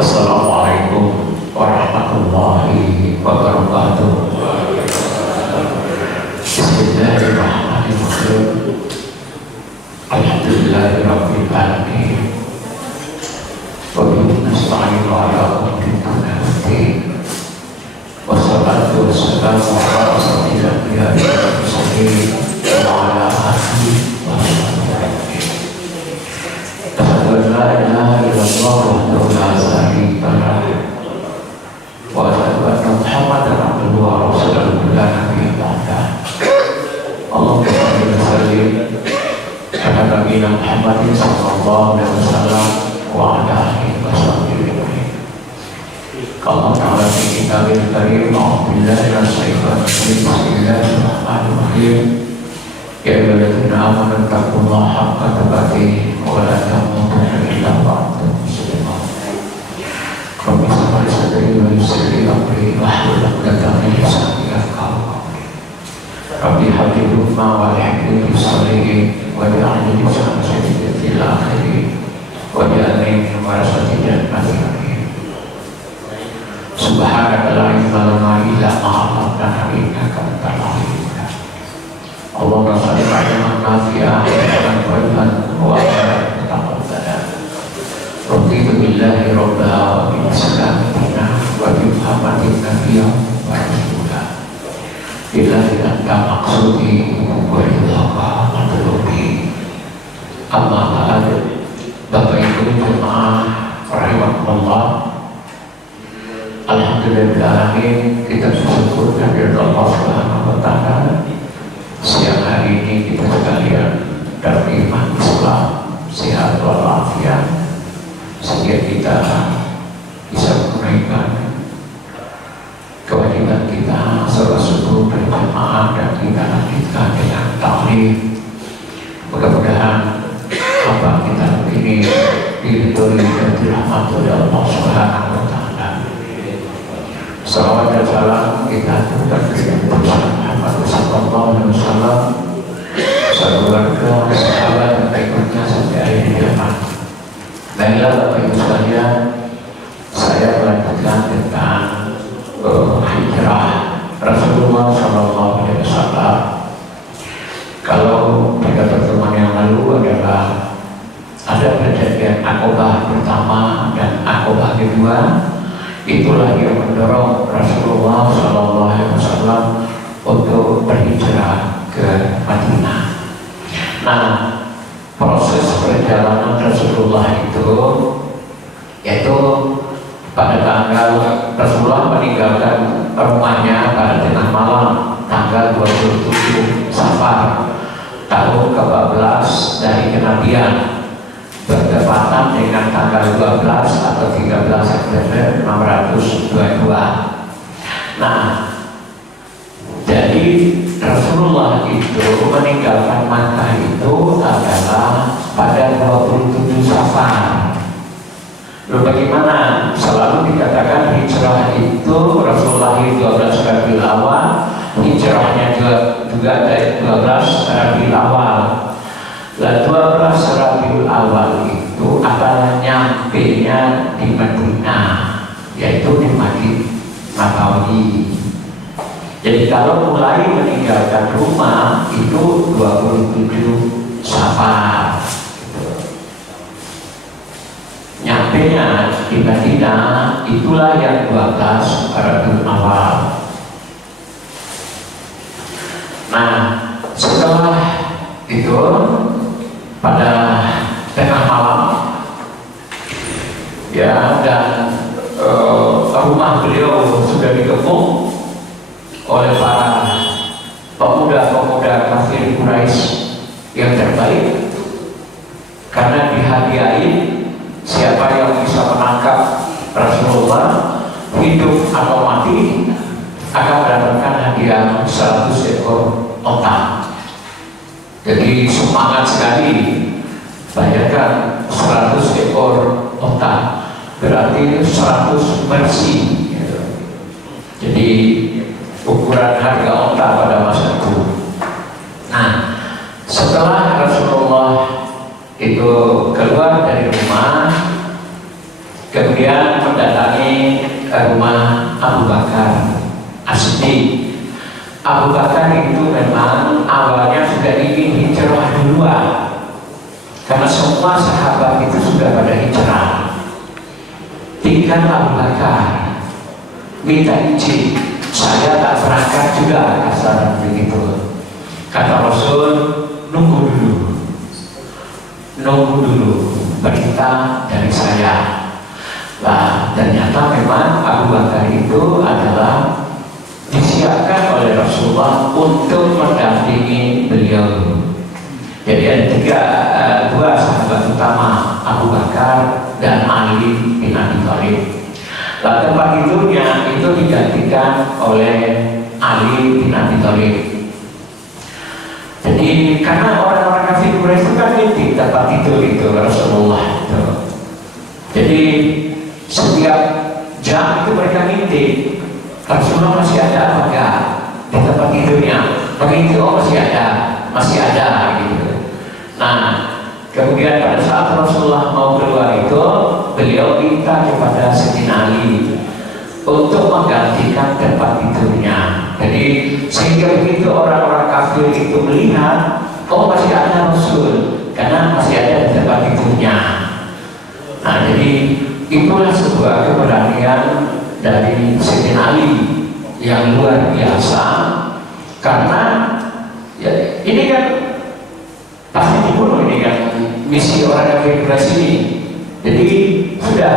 Assalamualaikum warahmatullahi wabarakatuh. Bismillahirrahmanirrahim. Alhamdulillahirabbil alamin. Wa bihi nasta'inu ala umuri dunya waddin. Wassalatu wassalamu ala asyrofil anbiya'i wal mursalin wa ala alihi wa sahbihi. Asyhadu an la ilaha illallah wahdahu la syarika lah. Wa asyhadu anna Muhammadan abduhu wa rasuluhu la nabiyya ba'dah. Allahumma shalli wa sallim ala nabiyyina Muhammadin sallallahu alaihi wasallam wa ala alihi wa sahbihi. Qala ta'ala fi kitabil karim, a'udzu billahi minasy syaithanir rajim. Bismillahirrahmanirrahim. Ya ayyuhalladzina amanu taqullaha haqqa tuqatih wa la tamutunna illa wa antum muslimun. Rabbi shrah li sadri wa yassir li amri wahlul 'uqdatam min lisani yafqahu qawli. Rabbi habli hukma wa alhiqni bis salihin waj'alni lisanan sidqin fil akhirin waj'alni min warasatil jannatil amin. Subhanaka la ilma lana illa ma 'allamtana innaka antal alimul hakim. Allahumma shalli ala nafi'ah wa qaiman wa ala taqabbala. Raditu billahi rabba wa bil islam dina wa bi Muhammadin nabiyyan wa rasulah. Billahi anta maqsudi wa ridhaka matlubi. Amma ba'd. Bapak Ibu jemaah rahimakumullah. Alhamdulillahirrahmanirrahim. Kita bersyukur kehadirat Allah Subhanahu wa taala. Siang hari ini kita sekalian dalam iman Islam sehat walafiat, sehingga kita bisa menunaikan kewajiban kita sholat subuh berjamaah dan kita lanjutkan dengan taklim. Mudah-mudahan apa kita ini diridhoi dan dirahmati oleh Allah Subhanahu wa taala. Salawat dan salam kita aturkan kepada Muhammad sallallahu alaihi wasallam, keluarga, sahabat dan pengikutnya sampai akhir zaman. Baiklah Bapak Ibu sekalian, saya melanjutkan tentang hijrah Rasulullah sallallahu alaihi wasallam. Kalau pada pertemuan yang lalu adalah ada kejadian Aqabah pertama dan Aqabah kedua. Itulah yang mendorong Rasulullah sallallahu alaihi wasallam untuk berhijrah ke Madinah. Nah, proses perjalanan Rasulullah itu yaitu pada tanggal Rasulullah meninggalkan rumahnya pada tengah malam tanggal 27 Safar tahun ke-14 dari kenabian, bertepatan dengan tanggal 12 atau 13 September 622. Nah, jadi Rasulullah itu meninggalkan Makkah itu adalah pada 27 Safar. Lalu bagaimana? Selalu dikatakan hijrah itu Rasulullah 12 Rabiul Awal, hijrahnya juga dari 12 Rabiul Awal. Lah 12 Rabiul Awal itu adalah nyampenya di Madinah, yaitu di Madinah Nabawi. Jadi kalau mulai meninggalkan rumah itu 27 Safar. Nyampenya di Madinah itulah yang 12 Rabiul Awal. Nah, setelah itu pada tengah malam ya, dan rumah beliau sudah dikepung oleh para pemuda-pemuda kafir Quraisy yang terbaik, karena dihadiahi siapa yang bisa menangkap Rasulullah hidup atau mati akan mendapatkan hadiah 100 ekor onta. Jadi semangat sekali. Bayangkan 100 ekor onta berarti 100 mersi. Jadi ukuran harga onta pada masa itu. Nah, setelah Rasulullah itu keluar dari rumah, Kemudian mendatangi rumah Abu Bakar As-Siddiq. Abu Bakar itu memang awalnya sudah ingin hijrah duluan, karena semua sahabat itu sudah pada hijrah. Tinggal Abu Bakar minta izin, saya tak berangkat juga, kasar begitu. Kata Rasul, nunggu dulu perintah dari saya. Nah, ternyata memang Abu Bakar itu adalah disiapkan oleh Rasulullah untuk mendampingi beliau. Jadi ada dua sahabat utama, Abu Bakar dan Ali bin Abi Thalib. Lalu tempat tidurnya itu digantikan oleh Ali bin Abi Thalib. Jadi karena orang-orang kafir Quraisy itu kan nitip tempat tidur itu Rasulullah itu. Jadi setiap jam itu mereka nitip Rasulullah masih ada apa enggak di tempat tidurnya. Begitu, oh masih ada gitu. Nah, kemudian pada saat Rasulullah mau keluar itu, beliau minta kepada Sayyidina Ali untuk menggantikan tempat tidurnya. Jadi sehingga begitu orang-orang kafir itu melihat, oh masih ada Rasul, karena masih ada di tempat tidurnya. Nah, jadi itulah sebuah keberanian dari Sayyidina Ali yang luar biasa, karena ya, ini kan pasti dibunuh, ini kan misi orang kafir Quraisy ini. Jadi sudah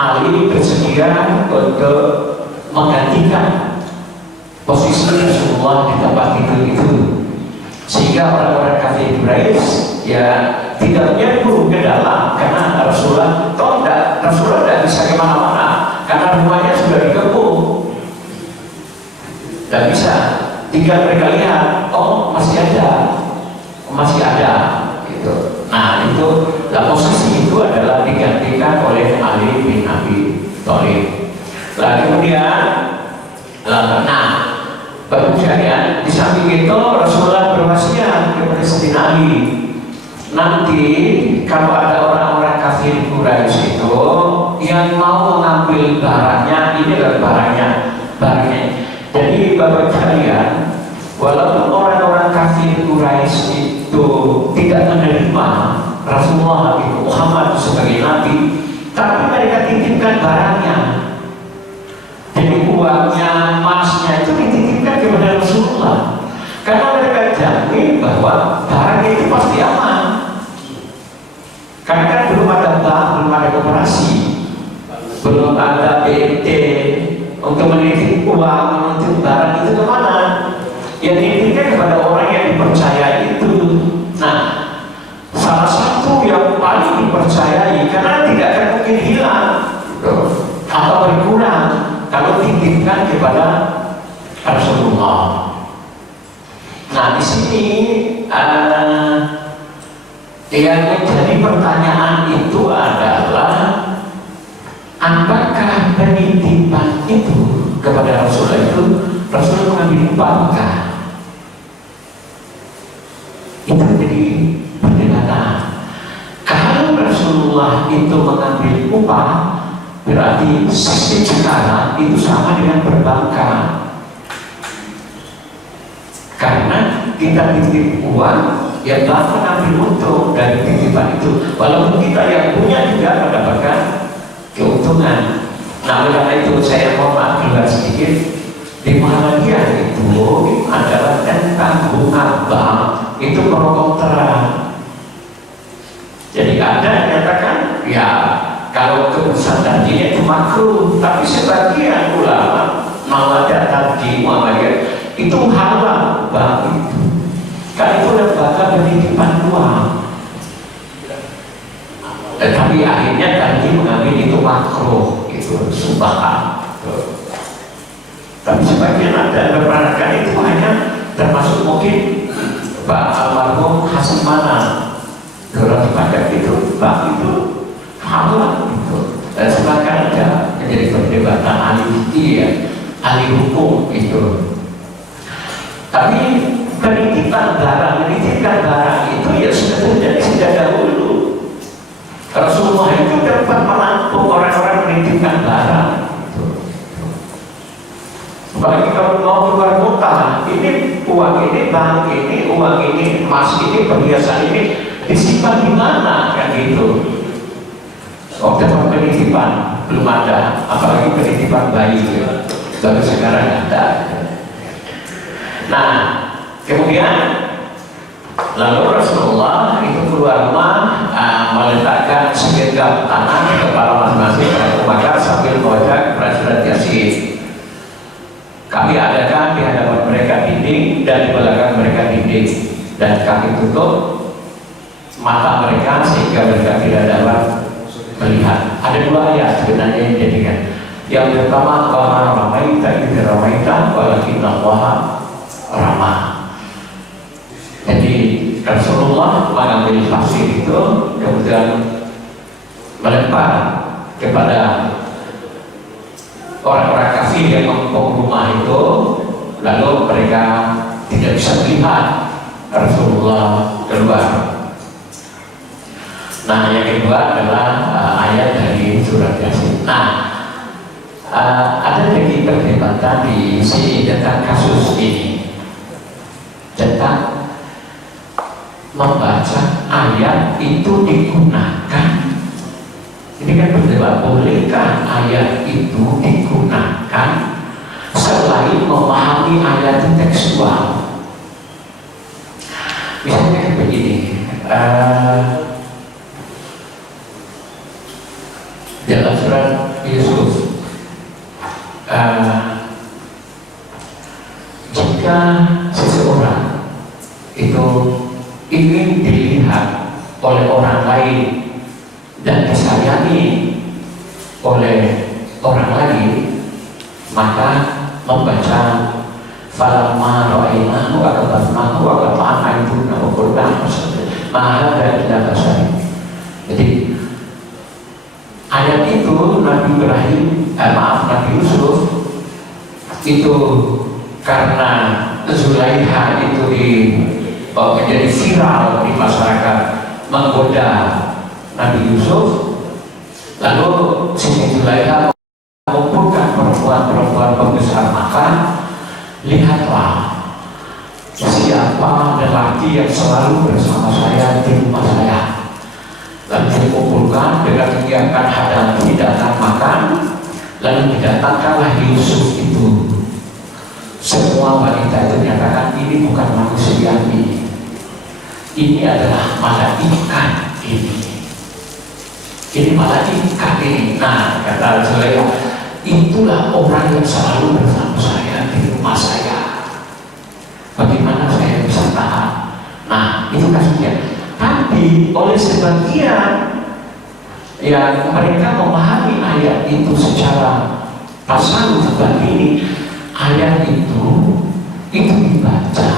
Ali bersedia untuk menggantikan posisi Rasulullah di tempat itu, sehingga orang-orang kafir Quraisy ya tidak nyambung ke dalam, karena Rasulullah tidak bisa kemana-mana karena rumahnya sudah dikepung, tidak bisa. Tinggal mereka lihat, oh masih ada gitu. Nah itu, posisi itu adalah digantikan oleh Ali bin Abi Thalib. Kemudian baru sekalian, di samping itu Rasulullah berwasiat kepada Sayyidina Ali, nanti kalau ada orang-orang kafir Quraisy itu yang mau mengambil barangnya, ini adalah barangnya. Jadi bapak sekalian, walaupun orang-orang kafir Quraisy itu tidak menerima Rasulullah Nabi Muhammad sebagai nabi, tapi mereka titipkan barangnya. Jadi uangnya, emasnya itu dititipkan kepada Rasulullah, karena mereka jamin bahwa barang itu pasti aman. Karena kan belum ada bank, belum ada koperasi, belum ada BNT untuk menitip uang, menitip barang itu kemana? Ya dititipkan kepada orang yang dipercaya itu. Nah, salah satu yang paling dipercayai, karena tidak akan mungkin hilang atau berkurang kalau dititipkan kepada Rasulullah. Nah, di sini yang menjadi pertanyaan itu adalah, apakah penitipan itu kepada Rasulullah itu Rasulullah mengambil upah? Itu jadi perdebatan. Kalau Rasulullah itu mengambil upah, berarti sistem sekarang itu sama dengan perbankan. Karena kita titip uang, ya bank mengambil untung dari titipan itu, walaupun kita yang punya juga mendapatkan keuntungan. Nah, oleh karena itu saya mau keluar sedikit. Di Muhammadiyah itu adalah tentang bunga bank itu pro kontra. Jadi ada yang menyatakan ya kalau keputusan tadinya itu makruh, tapi sebagian ulama Muhammadiyah tadi Muhammadiyah itu halal bank itu. Kan itu lembaga penitipan uang. Tetapi akhirnya tadi mengambil itu makruh, itu subhan. Tapi sebagian ada berparakan itu hanya termasuk mungkin Pak almarhum Hasan Mana Dorong Padat itu, Pak itu halal itu. Dan sebagian ada menjadi perdebatan ahli hukum itu. Tapi menitipkan barang itu ya sudah terjadi sejak dahulu. Rasulullah itu dapat menampung orang-orang menitipkan barang. Apalagi kalau mau keluar kota, ini uang ini, bank ini, uang ini, emas ini, perhiasan ini disimpan di mana kan gitu. Waktu penitipan belum ada, apalagi penitipan bayi baru sekarang ada. Nah, kemudian lalu Rasulullah itu keluar rumah, meletakkan segenggam tanah di kepala masing-masing Abu Bakar sambil membaca surat Yasin. Kami adakan di hadapan mereka dinding dan di belakang mereka dinding, dan kami tutup mata mereka sehingga mereka tidak dapat melihat. Ada dua ayat sebenarnya yang dijadikan. Yang pertama, bahwa ramaita itu ramaita walakinnallaha ramah. Jadi Rasulullah mengambil pasir itu kemudian melempar kepada orang-orang kafir yang mengepung rumah itu, lalu mereka tidak bisa melihat Rasulullah keluar. Nah, yang kedua adalah ayat dari surat Yasin. Nah, ada lagi perdebatan di sini tentang kasus ini, tentang membaca ayat itu digunakan. Ini kan berdebat, bolehkah ayat itu digunakan selain memahami ayat tekstual? Misalnya begini, dalam surat Yusuf, jika seseorang itu ingin dilihat oleh orang lain dan disayangi oleh orang lain, maka membaca falamma ra'aynahu akabarnahu akaba'an aibuna ukurna maha dan tidak basari. Jadi ayat itu Nabi Yusuf itu karena Zulaikha itu menjadi viral di masyarakat, menggoda Nabi Yusuf, lalu Siti Zulaikha mengumpulkan perempuan-perempuan pembesar makan. Lihatlah siapa lelaki yang selalu bersama saya di rumah saya. Lalu dikumpulkan dengan menyiapkan hidangan makan, lalu didatangkanlah Yusuf itu. Semua wanita itu menyatakan ini bukan manusia ini adalah malaikat ini malaikat ini. Nah, kata Zulaikha, itulah orang yang selalu bersama saya di rumah saya. Bagaimana saya bisa tahan? Nah, itu kasusnya. Tapi oleh sebagian yang mereka memahami ayat itu secara pasal ini, ayat itu dibaca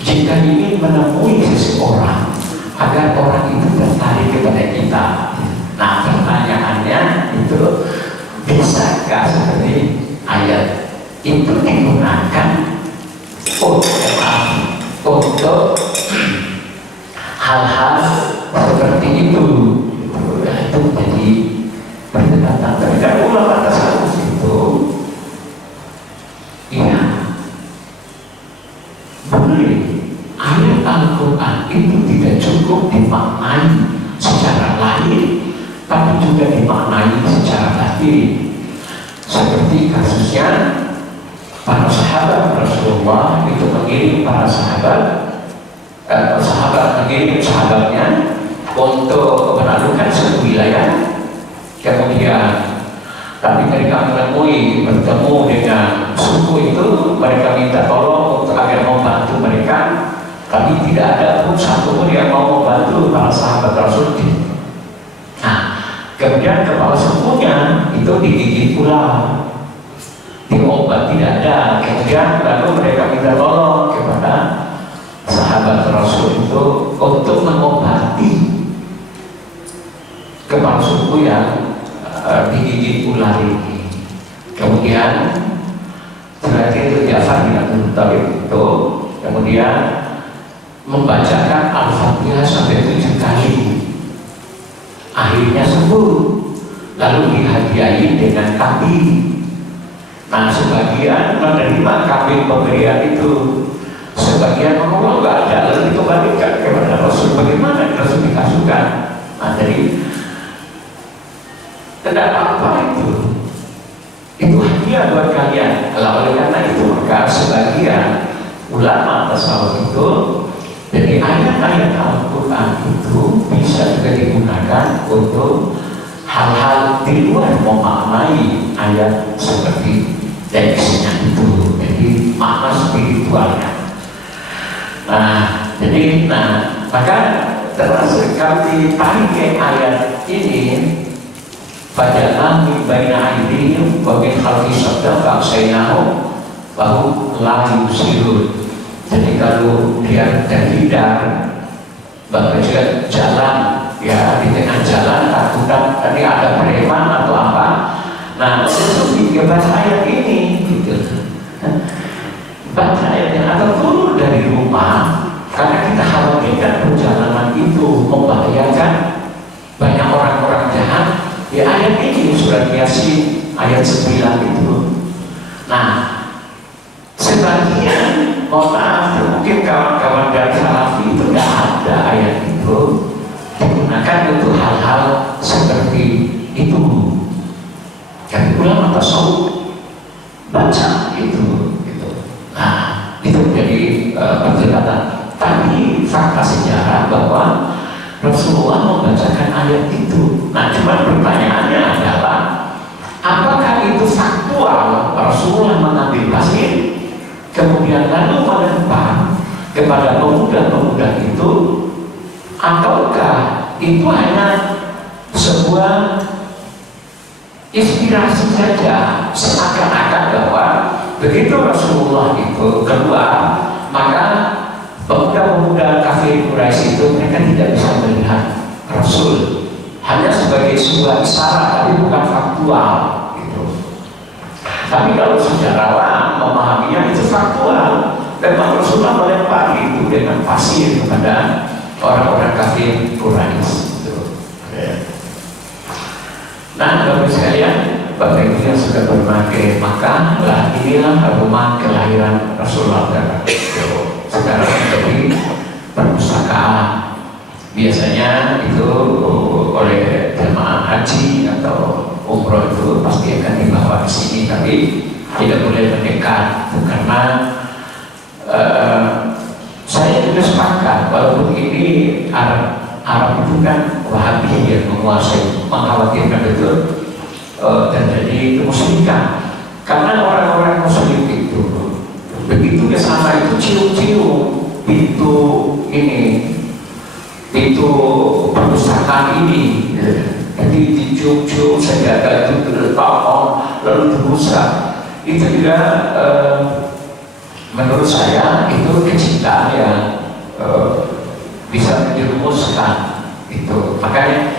jika ingin menemui seseorang agar orang itu tertarik kepada kita. Nah, pertanyaannya itu, bisakah seperti ayat itu digunakan untuk hal-hal seperti itu? Itu jadi perdebatan. Tapi kalau ulama tasawuf itu, ya boleh ayat Al-Quran itu tidak cukup dimaknai secara lahir, tapi juga dimaknai secara batin. Seperti kasusnya para sahabat Rasulullah itu mengirim para sahabat mengirim sahabatnya untuk menaklukkan suatu wilayah. Kemudian tapi mereka bertemu dengan suku itu, mereka minta tolong untuk agar membantu mereka, tapi tidak ada pun satu pun yang mau membantu para sahabat Rasul. Nah, kemudian kepala sukunya itu digigit ular, diobat tidak ada. Kemudian lalu mereka minta tolong kepada sahabat Rasul itu untuk mengobati kepala suku yang digigit ular ini. Kemudian setelah itu Ja'far bin Abi Thalib itu kemudian membacakan Al-Fatihah sampai 7 kali. akhirnya sembuh, lalu dihadiahi dengan kambing. Nah, sebagian menerima kambing pemberian itu, sebagian ngomong nggak ada, lalu dikembalikan kepada Rasul. Bagaimana Rasul dikasihkan? Nah, jadi tidak apa itu hadiah buat kalian. Oleh karena itu maka sebagian ulama tasawuf itu, jadi ayat-ayat Al-Quran itu bisa juga digunakan untuk hal-hal di luar memaknai ayat seperti teksnya itu, jadi makna spiritualnya. Nah, jadi maka termasuk kalau ditarik ke ayat ini, Faja'na min baina aydihim wa min khalfi sabda fa'asainahu bahwa la yusirun. Jadi kalau dia terhindar, bahwa juga jalan, ya di tengah jalan takutan tadi ada preman atau apa. Nah, itu baca ayat ini gitu. Baca ayatnya atau turun dari rumah, karena kita khawatirkan perjalanan itu membahayakan banyak orang-orang jahat. Ya, ayat ini surat Yasin ayat 9 itu. Nah, sebagian mungkin kawan-kawan dari Salafi itu tidak ada ayat itu digunakan untuk hal-hal seperti itu. Jadi ulama tasawuf baca itu. Nah, itu menjadi perdebatan. Tapi fakta sejarah bahwa Rasulullah membacakan ayat itu. Nah, cuma pertanyaannya adalah, apakah itu faktual Rasulullah mengambil pasir, kemudian lalu melempar kepada pemuda-pemuda itu, ataukah itu hanya sebuah inspirasi saja, seakan-akan bahwa begitu Rasulullah itu keluar, maka pemuda-pemuda kafir Quraisy itu mereka tidak bisa melihat Rasul, hanya sebagai sebuah isyarat, tapi bukan faktual gitu. Tapi kalau sejarawan memahaminya itu faktual, memang Rasulullah melempar itu dengan pasir kepada orang-orang kafir Quraisy gitu. Nah, Bapak sekalian, Bapak Ibu yang sudah pernah ke Makkah, lah inilah rumah kelahiran Rasulullah. Sekarang menjadi perpustakaan. Biasanya itu oleh jemaah haji atau umroh itu pasti akan dibawa ke sini, tapi tidak boleh mendekat karena saya juga sepakat walaupun ini Arab itu kan Wahabi yang menguasai, mengkhawatirkan betul terjadi kemusyrikan, karena orang-orang Muslim itu begitu ke sana itu cium-cium pintu perpustakaan ini, jadi dicium-cium sejagat itu terletak lalu dirusak. Itu juga menurut saya itu kecintaan yang bisa dirumuskan itu. Makanya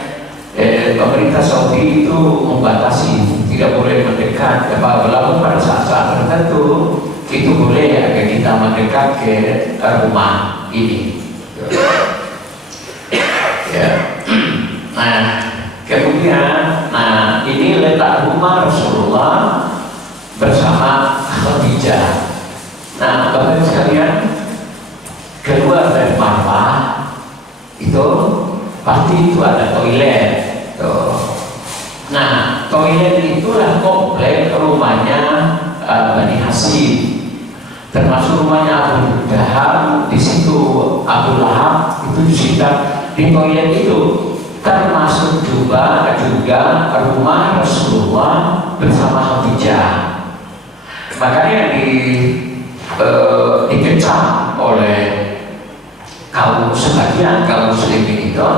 pemerintah Saudi itu membatasi, tidak boleh mendekat, walaupun pada saat-saat tertentu itu boleh agar kita mendekat ke rumah ini. Ya. Nah, kemudian, ini letak rumah Rasulullah bersama Khadijah. Nah, Bapak sekalian, keluar dari Marwah itu pasti itu ada toilet. Nah, toilet itulah komplek rumahnya Bani Hashim. Termasuk rumahnya Abu Jahal, di situ Abu Lahab itu disita di toilet itu. Termasuk juga rumah Rasulullah bersama Khadijah. Makanya dikecam oleh sebagian kaum muslimin itu,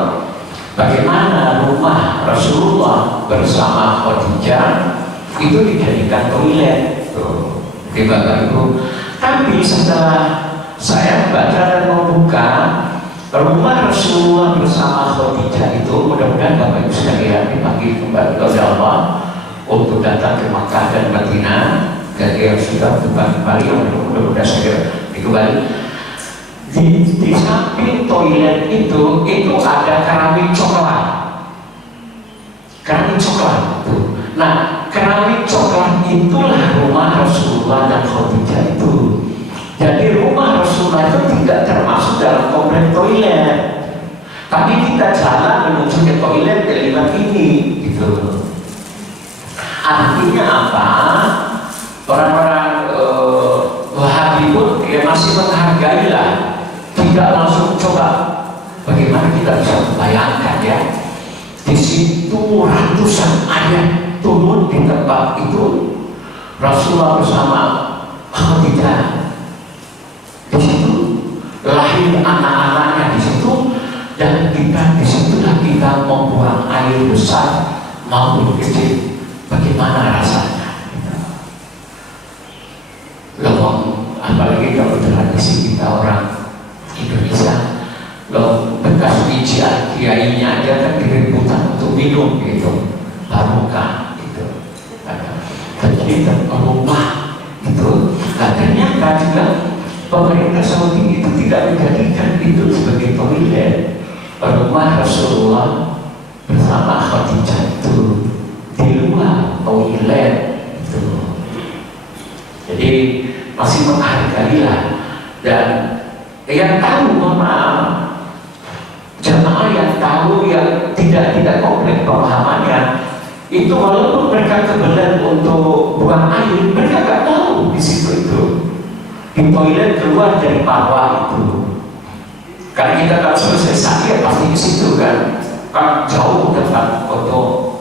bagaimana rumah Rasulullah bersama Khadijah itu dijadikan toilet di Bapak Ibu. Tapi setelah saya baca dan membuka rumah Rasulullah bersama Khadijah itu, mudah-mudahan Bapak Ibu sekalian dipanggil kembali oleh Allah untuk datang ke Makkah dan Madinah, dan yang sudah kembali mudah-mudahan segera dikembali. Di samping toilet itu ada keramik coklat. keramik coklat itu. Nah, keramik coklat itulah rumah Rasulullah dan Khadijah itu. Jadi rumah Rasulullah itu tidak termasuk dalam komplek toilet, tapi kita jalan menuju ke toilet lewat ini gitu. Artinya apa? Orang-orang Wahabi pun ya masih menghargai lah, tidak langsung coba. Bagaimana kita bisa membayangkan ya, di situ ratusan ayat turun di tempat itu, Rasulullah bersama Khadijah di situ, lahir anak-anaknya di situ, dan kita di situlah kita membuang air besar maupun kecil. Bagaimana rasanya? Loh, apalagi kalau tradisi kita orang Indonesia, loh bekas ujian kiainya aja kan direbutan untuk minum gitu, barokah gitu. Jadi rumah itu, nah ternyata juga pemerintah Saudi itu tidak menjadikan itu sebagai toilet. Rumah Rasulullah bersama Khadijah itu di luar toilet itu. Jadi masih menghargai lah. Dan yang tahu, mohon maaf, jamaah yang tahu yang tidak komplek pemahamannya itu, walaupun mereka kebelan untuk buang air, mereka nggak tahu di situ itu di toilet keluar dari bawah itu. Karena kita kalau selesai sakit pasti di situ kan jauh tempat untuk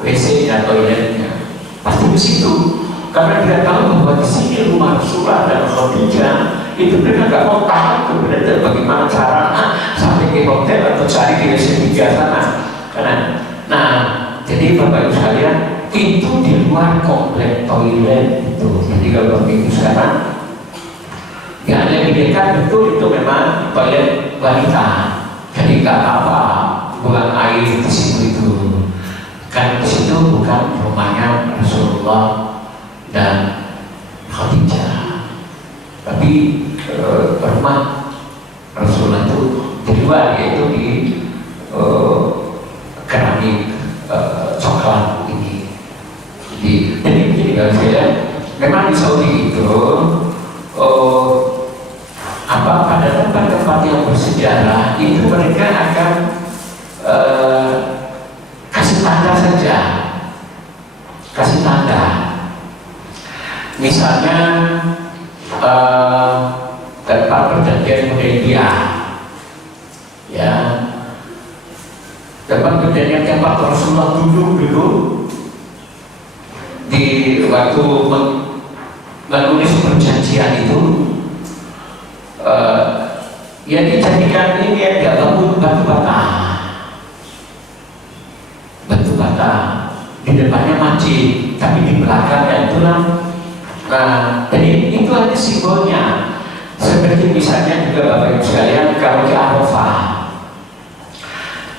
WC-nya, toiletnya pasti di situ. Karena dia tahu bahwa di sini rumah Rasulullah dan Khadijah itu, mereka nggak mau tahu kemudian bagaimana caranya sampai ke hotel atau cari di WC 3 sana. Nah, jadi Bapak Ibu sekalian, itu di luar komplek toilet itu. Jadi kalau Bapak Ibu sekarang yang ada di dekat betul itu memang toilet wanita. Jadi nggak apa buang air di situ itu. Kan di situ bukan rumahnya Rasulullah dan Khadijah, tapi rumah Rasulullah itu di luar, yaitu di keramik coklat ini. Jadi begini guys ya, memang di Saudi itu pada tempat-tempat yang bersejarah itu mereka akan kasih tanda saja, kasih tanda. Misalnya tempat perjanjian Hudaybiyah, ya, tempat perjanjian tempat Rasulullah dulu di waktu menulis perjanjian itu, ya dijadikan ini ya batu bata, di depannya masjid, tapi di belakangnya itulah. Nah, jadi itu ada simbolnya. Seperti misalnya juga Bapak Ibu sekalian, kalau di Arafah,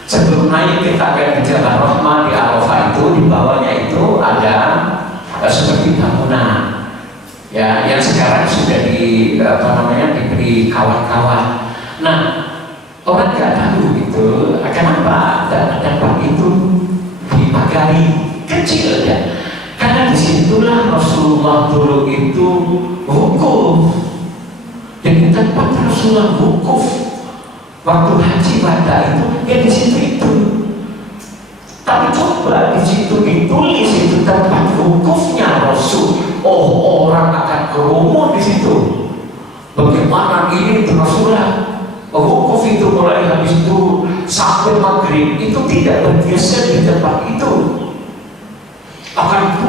sebelum naik kita akan ke Jabal Rahmah, di Arafah itu di bawahnya itu ada seperti bangunan, ya, yang sekarang sudah diberi kawan-kawan. Nah, orang nggak tahu gitu, kenapa tempat itu dipagari kecil ya. Karena disitulah Rasulullah dulu itu wukuf. Jadi tempat Rasulullah wukuf waktu haji wada itu, ya di situ itu. Tapi coba di situ ditulis itu tempat wukufnya Rasul. Oh, orang akan kerumun di situ. Bagaimana ini Rasulullah wukuf itu mulai habis itu sampai maghrib itu tidak bergeser di tempat itu. Akan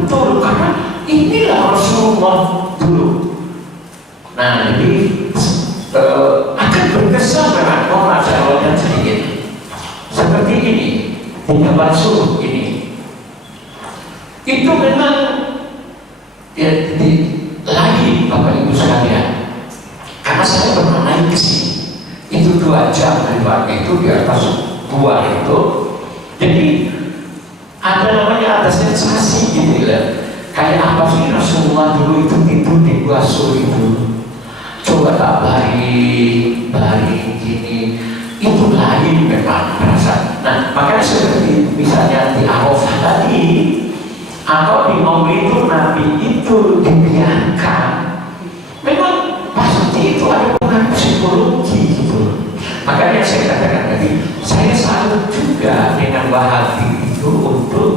betul karena inilah Rasulullah dulu. Nah, jadi akan berkesan dengan orang saya sedikit seperti ini, punya basuh ini. Itu memang ya lagi Bapak Ibu sekalian, karena saya pernah naik ke sini. Itu 2 jam dari itu di atas gua itu. Jadi ada namanya, ada sensasi gitu ya. Kayak apa sih Rasulullah dulu itu tidur di gua Sur itu. Coba tak baring gini. Itu lain memang perasaan. Nah, makanya seperti misalnya di Arafah tadi atau di Maulid itu Nabi itu dibiarkan, memang pasti itu ada pengaruh psikologi gitu. Makanya saya katakan tadi, saya salut juga dengan Wahabi itu untuk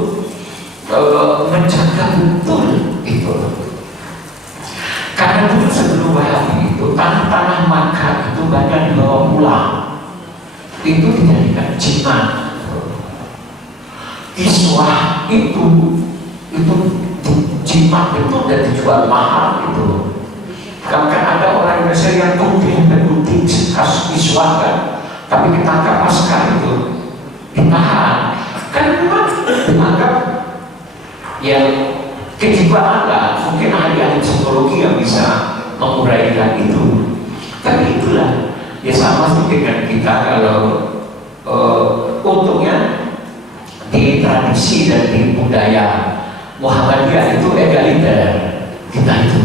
menjaga betul itu. Karena dulu sebelum Wahabi itu tanah-tanah Makkah itu banyak dibawa pulang, itu dijadikan jimat. Kiswah itu jimat itu dan dijual mahal itu. Bahkan ada orang Indonesia yang gunting dan gunting kasus kiswah kan, tapi ditangkap pasca itu ditahan. Kan memang dianggap yang kejiwaan lah, mungkin ahli-ahli psikologi yang bisa menguraikan itu. Tapi itulah ya sama seperti dengan kita kalau untungnya di tradisi dan di budaya Muhammadiyah itu egaliter kita itu.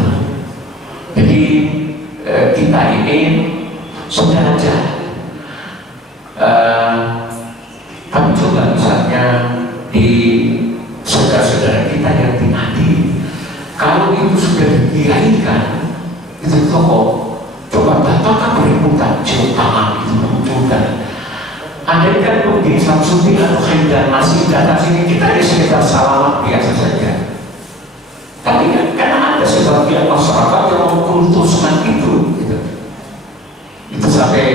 Jadi kita ini sudah aja kami coba misalnya di saudara-saudara kita yang di Nadi, kalau itu sudah dikiaikan itu tokoh, coba datangkan beributan cium tangan itu menunjukkan. Andai kan di Samsudin atau Khidar masih datang sini, kita di sekitar salaman biasa saja. Tapi kan karena ada sebagian masyarakat yang mengkultuskan itu gitu. Itu sampai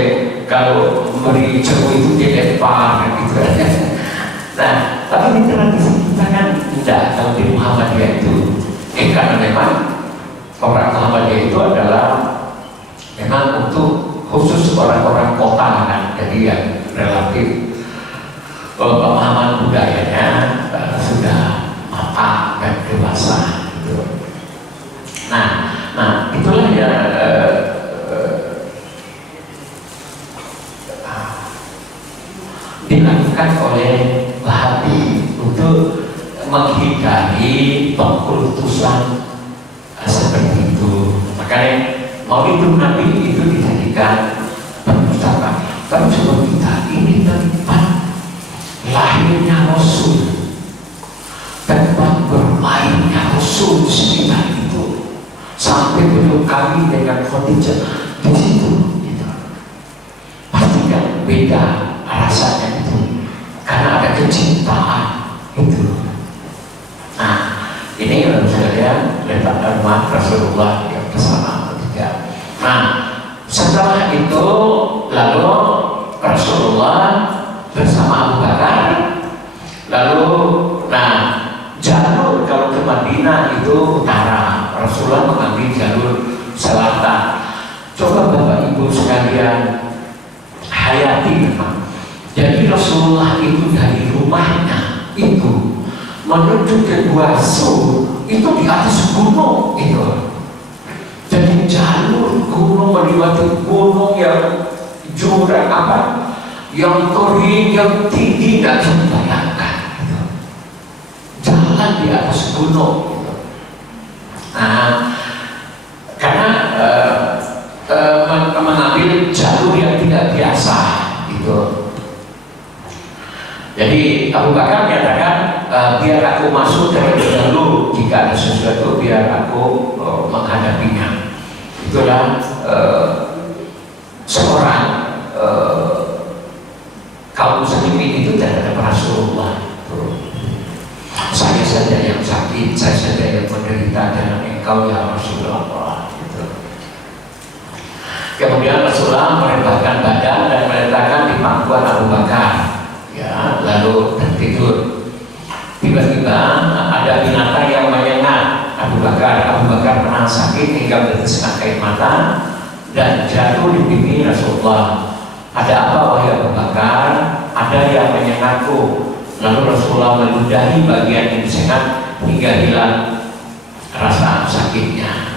kalau memberi jeruk itu dilempar gitu. Nah, tapi di tradisi kita kan tidak, kalau di Muhammadiyah itu karena memang orang Muhammadiyah itu adalah memang untuk khusus orang-orang kota kan, jadi yang relatif pemahaman budayanya sudah matang dan dewasa gitu. Nah itulah ya dilakukan oleh Wahabi untuk menghindari pengkultusan seperti itu. Makanya Maulid Nabi itu dijadikan penutupan. Tapi sebelum kita ini tempat lahirnya Rasul, tempat bermainnya Rasul sekitar itu, sampai beliau kawin dengan Khadijah di situ. Gitu. Pasti kan beda rasanya itu, karena ada kecintaan itu. Nah, ini menurut saya letak rumah Rasulullah yang bersama ketiga. Nah, setelah itu lalu Rasulullah bersama Abu Bakar, lalu jalur kalau ke Madinah itu utara, Rasulullah mengambil jalur selatan. Coba Bapak Ibu sekalian hayati memang. Jadi Rasulullah itu dari rumahnya itu menuju ke Gua Sur itu di atas gunung itu. Jadi jalur gunung melewati gunung yang jurang yang kering, yang tinggi, tidak bisa dibayangkan gitu. Jalan di atas gunung gitu. Nah, karena mengambil jalur yang tidak biasa gitu. Jadi Abu Bakar menyatakan biar aku masuk terlebih dahulu, jika ada sesuatu biar aku menghadapinya. Itulah seorang kaum muslimin itu terhadap Rasulullah. Saya saja yang sakit, saya saja yang menderita dengan engkau ya Rasulullah. Kemudian Rasulullah merendahkan badan dan meletakkan di pangkuan Abu Bakar, ya, lalu tertidur. Tiba-tiba ada binatang yang menyengat Abu Bakar. Abu Bakar pernah sakit hingga bertetes air mata dan jatuh di pipi Rasulullah. Ada apa wahai Abu Bakar? Ada yang menyengatku. Lalu Rasulullah meludahi bagian yang disengat hingga hilang rasa sakitnya.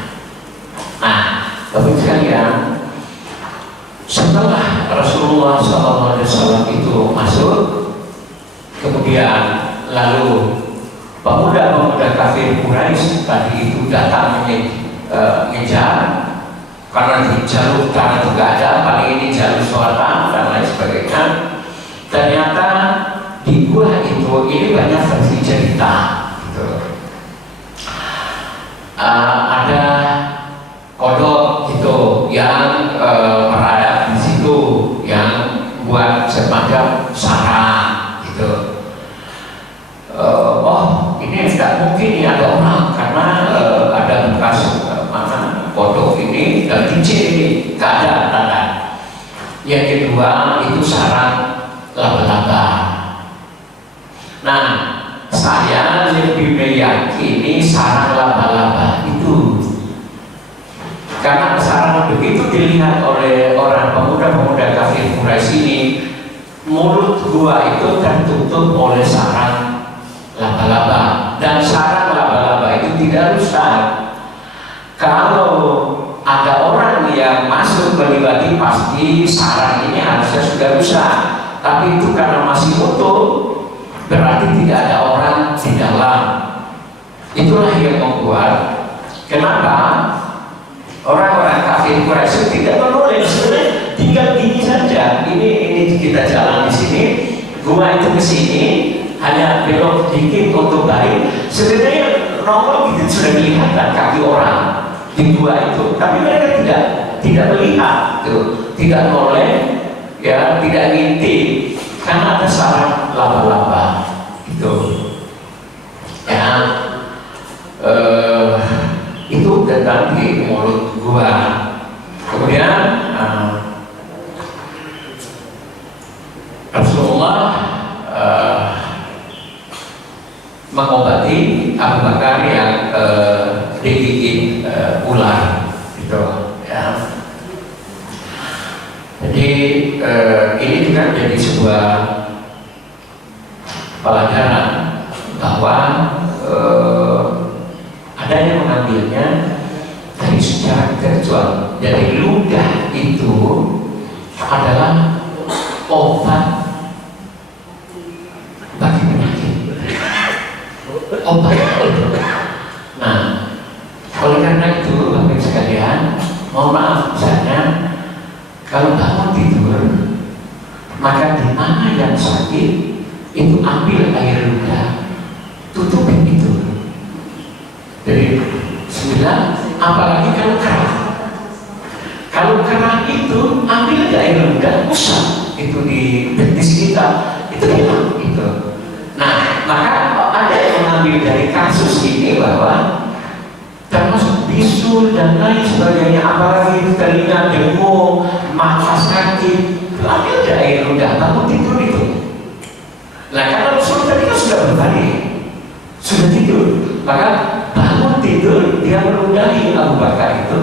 Nah, tapi sekalian, setelah Rasulullah SAW itu masuk, kemudian lalu pemuda-pemuda kafir Quraisy tadi itu datang mengejar, karena di jalur utara juga ada, paling ini jalur selatan dan lain sebagainya. Ternyata di gua itu itu ini banyak versi cerita gitu. Ada kodok gitu yang merayap di situ, yang buat semacam sarang gitu. Oh ini tidak mungkin ini ada orang karena ada bekas mana kodok ini dan kincir ini tidak ada tanda. Yang kedua itu sarang laba-laba. Nah, saya lebih meyakini sarang laba-laba itu karena sarang begitu dilihat oleh orang pemuda-pemuda kafir Quraisy ini, mulut gua itu tertutup oleh sarang laba-laba dan sarang laba-laba itu tidak rusak. Kalau ada orang yang masuk melibati pasti sarang ini harusnya sudah rusak, tapi itu karena masih utuh berarti tidak ada orang di dalam. Itulah yang membuat kenapa orang-orang kafir Quraisy tidak menoleh. Sebenarnya tinggal gini saja, ini kita jalan di sini, gua itu ke sini hanya belok dikit untuk balik, sebenarnya nongol gitu sudah kelihatan kaki orang di gua itu, tapi mereka tidak melihat tuh, tidak noleh ya, tidak ngintip karena ada sarang laba-laba itu ya. Itu tentang di mulut gua. Kemudian Rasulullah mengobati Abu Bakar yang digigit ular gitu ya. Jadi ini juga jadi sebuah pelajaran bahwa ada yang mengambilnya dari secara intelektual. Jadi ludah itu adalah obat bagi penyakit, obat. Nah, oleh karena itu Bapak sekalian, mohon maaf misalnya kalau bangun tidur, maka di mana yang sakit itu ambil air ludah, tutupin itu. Jadi sembilan, apalagi kalau keras. Kalau keras itu ambil aja air ludah, usap itu di betis kita, itu hilang gitu. Nah, maka ada yang mengambil dari kasus ini bahwa termasuk bisul dan lain sebagainya, apalagi telinga dengung, mata sakit, ambil aja air ludah, bangun tidur itu. Nah, karena Rasul tadi kan sudah berbalik, sudah tidur, maka bangun tidur dia meludahi Abu Bakar itu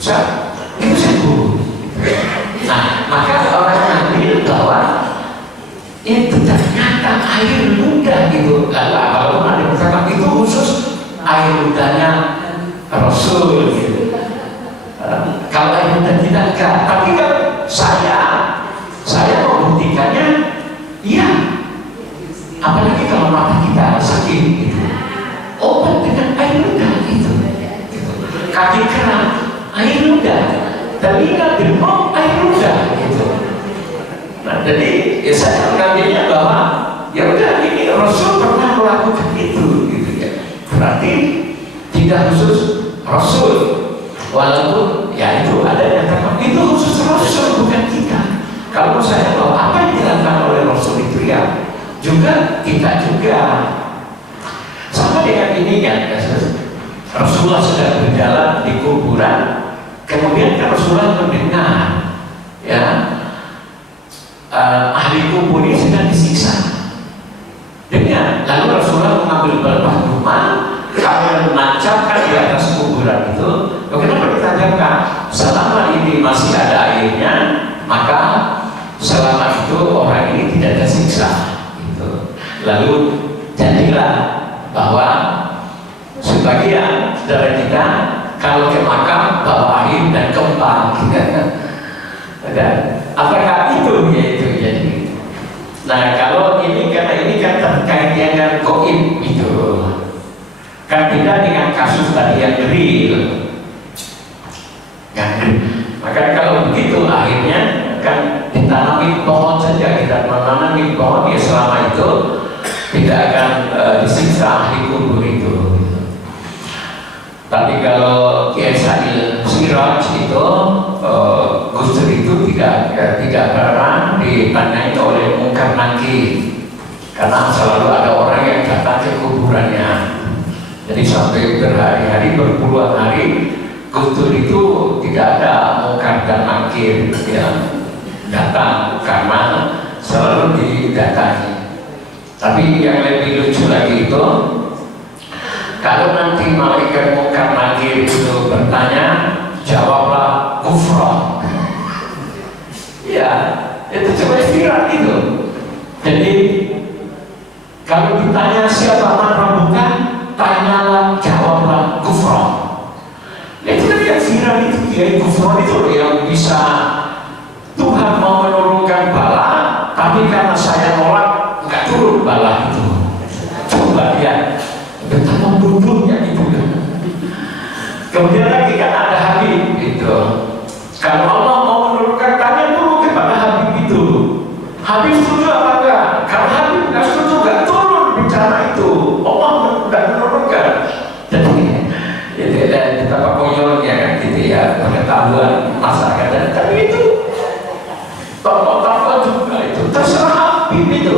sembuh. Nah, maka orang ngambil bahwa itu ternyata air ludah itu, kalau ada misalkan itu khusus air ludahnya Rasul gitu. Kalau air ludah tidak enggak, tapi kan saya membuktikannya iya. Apalagi kalau mata kita sakit gitu, obat dengan air ludah gitu. Kaki keram air ludah, telinga dengung air ludah gitu. Nah, jadi ya saya mengambilnya bahwa ya udah ini Rasul pernah melakukan itu gitu ya. Berarti tidak khusus Rasul, walaupun ya itu ada yang terkait itu khusus Rasul bukan kita. Kalau saya tahu apa yang dilakukan oleh Rasul itu ya juga kita juga sama dengan ini kan. Rasulullah sedang berjalan di kuburan, kemudian Rasulullah mendengar ya ahli kubur ini sedang disiksa. Dengan lalu Rasulullah mengambil beberapa rumah, kemudian menancapkan di atas kuburan itu. Kenapa ditajamkan? Selama ini masih ada airnya, maka selama itu orang ini tidak tersiksa. Gitu. Lalu jadilah bahwa sebagian saudara kita kalau ke makam bawa air dan kembang. Apakah itu yaitu jadi? Nah, kalau ini karena ini kan terkait dengan goib itu, kan beda dengan kasus tadi yang real. Maka kalau begitu akhirnya kan ditanami pohon saja, kita menanami pohon ya selama itu 3 Tapi kalau Kiai Said Siraj itu Gus Dur itu tidak pernah ditanyai oleh mungkar nakir, karena selalu ada orang yang datang ke kuburannya. Jadi sampai berhari-hari, berpuluhan hari, Gus Dur itu tidak ada mungkar dan nakir yang datang karena selalu didatangi. Tapi yang lebih lucu lagi itu, kalau nanti malaikat mungkar nakir itu bertanya, jawablah kufra. Ya, itu cuma istirahat itu. Jadi kalau ditanya siapa man rabbuka, tanyalah, jawablah kufra. Itu kan yang viral itu, kiai kufra itu yang bisa Tuhan mau menurunkan bala, tapi karena saya nolak nggak turun bala itu. Coba ya, betapa bodohnya itu. Kemudian lagi kan ada Habib itu. Kalau Allah mau menurunkan tangan turun kepada Habib itu, Habib setuju apa enggak? Kalau Habib nggak setuju, nggak turun bicara itu. Allah nggak menurunkan. Jadi betapa konyolnya kan gitu ya, pengetahuan masyarakat. Tapi itu tokoh-tokoh juga itu terserah Habib itu.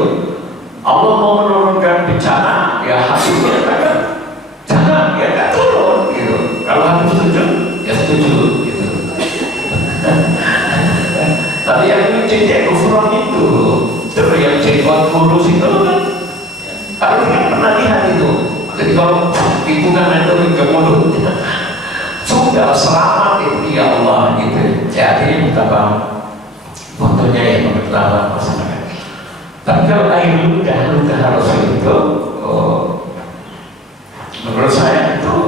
Allah mau menurunkan bencana, ya Habib katakan jangan, ya nggak turun gitu. Kalau Habib setuju, ya setuju gitu. Tapi yang menjadi kufran itu, terus yang jenggot kurus itu kan, kalau kita pernah lihat itu, jadi kalau hitungan itu ke mulut, sudah selamat itu ya Allah gitu. Jadi betapa fotonya ya pengetahuan masyarakat. Tapi kalau air ludah Rasul itu, menurut saya itu,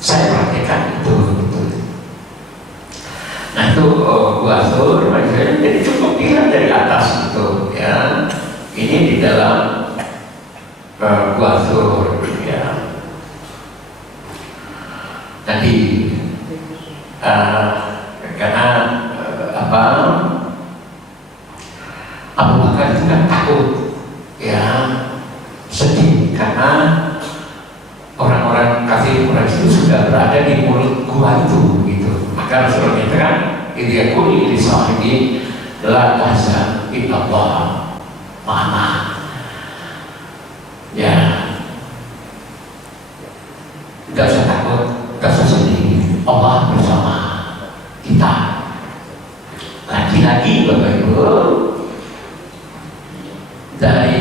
saya praktekkan itu. Nah itu Guasur, jadi cukup dilihat dari atas itu ya. Ini di dalam Guasur ya. Tadi karena Abu Bakar itu kan takut ya, sedih karena orang-orang kafir Quraisy itu sudah berada di mulut gua itu gitu. Maka Rasulullah mengatakan, "Idza qul li sahibi la tahzan illallah ma'ana." Ya, tidak usah takut, tidak usah sedih, Allah bersama kita. Lagi-lagi Bapak Ibu, dari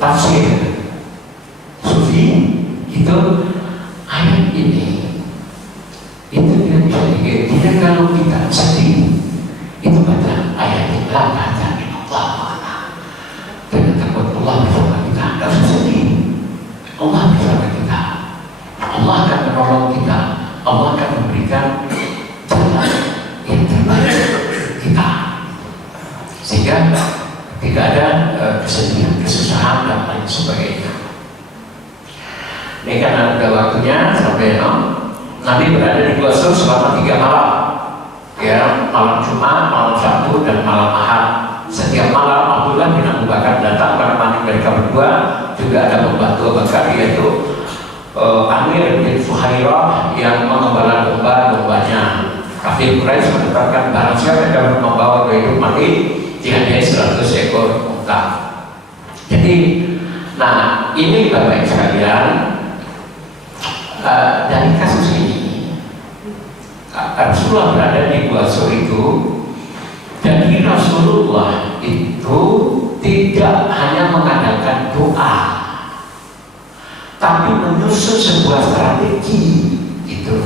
tafsir Sufi itu ayat ini itu dia bisa dikira kalau kita sedih itu baca ayat ini, la baca Allah mana, jangan takut, Allah bersama kita, tidak usah sedih, Allah bersama kita, Allah akan menolong kita, Allah akan memberikan jalan yang terbaik kita, sehingga tidak ada kesedihan, kesusahan dan lain sebagainya. Ini karena ada waktunya sampai Nabi berada di Guasur selama 3 malam. Ya, malam Jumat, malam Sabtu, dan malam Ahad. Setiap malam Abdullah bin Abu Bakar datang menemani mereka berdua. Juga ada pembantu Abu Bakar, yaitu Amir bin Fuhairah yang mengembala domba-dombanya. Kafir Quraisy menetapkan barang siapa yang dapat membawa hidup mati dihadiahi 100 ekor unta. Jadi, nah ini Bapak Ibu sekalian, dari kasus ini Rasulullah berada di Guasur itu. Jadi Rasulullah itu tidak hanya mengadakan doa, tapi menyusun sebuah strategi itu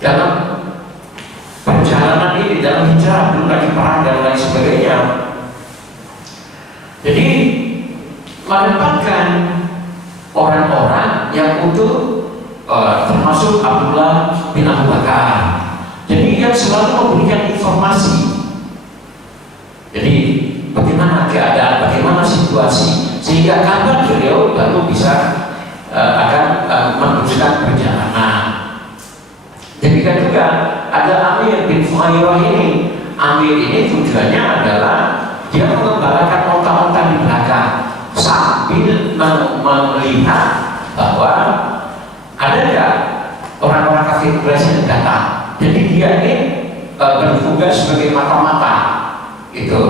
dalam perjalanan ini, dalam hijrah, belum lagi perang dan lain sebagainya. Jadi menempatkan orang-orang yang utuh, termasuk Abdullah bin Abu Bakar. Jadi dia selalu memberikan informasi. Jadi bagaimana keadaan, bagaimana situasi, sehingga kapan beliau baru bisa akan meneruskan perjalanan. Demikian juga ada Amir bin Fuhairah ini. Amir ini tujuannya adalah dia mengembalakan onta-onta di belakang, sambil melihat bahwa ada nggak orang-orang kafir Quraisy yang datang. Jadi dia ini bertugas sebagai mata-mata itu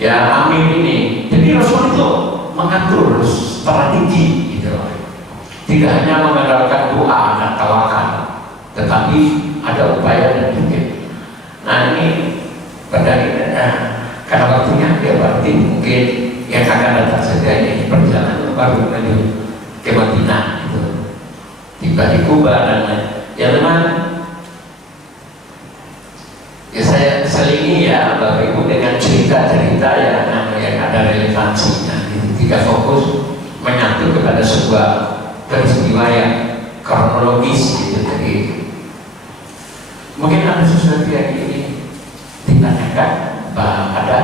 ya Amir ini. Jadi Rasul itu mengatur strategi gitu, tidak hanya mengandalkan doa dan tawakal, tetapi ada upaya dan pikir. Nah ini pada karena waktunya ya berarti mungkin yang akan datang saja ini perjalanan baru menuju ke Madinah itu, tiba di Kuba dan ya teman. Ya saya selingi ya Bapak Ibu dengan cerita-cerita yang ada relevansinya. Tidak fokus menyatu kepada sebuah peristiwa yang kronologis gitu. Jadi mungkin ada sesuatu yang ini ditanyakan ada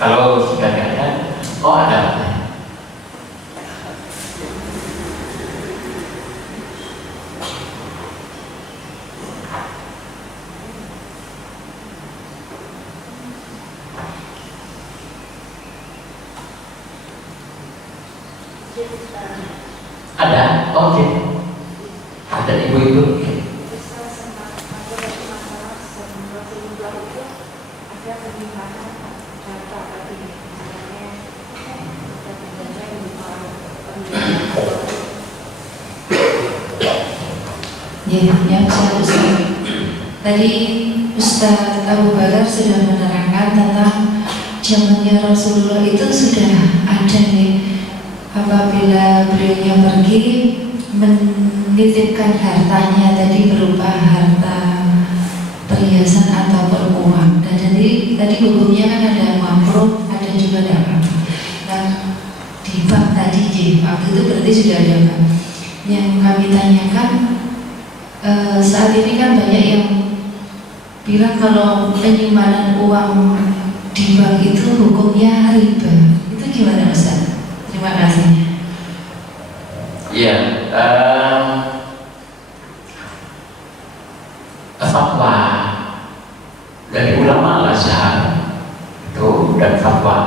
kalau sudah ada, oh ada. Ada, oke. Ada ibu-ibu. Ya, yang saya Ustaz. Tadi Ustaz Abu Bakar sudah menerangkan tentang zamannya Rasulullah itu sudah ada nih. Apabila beliau pergi menitipkan hartanya tadi berupa harta perhiasan atau uang. Dan tadi hukumnya kan ada makruh, ada juga ada apa. Nah, di bab tadi waktu itu berarti sudah ada Pak. Yang kami tanyakan saat ini kan banyak yang bilang kalau penyimpanan uang di bank itu hukumnya riba. Itu gimana Ustaz? Terima kasih. Ya, fatwa dari ulama Al-Azhar itu dan fatwa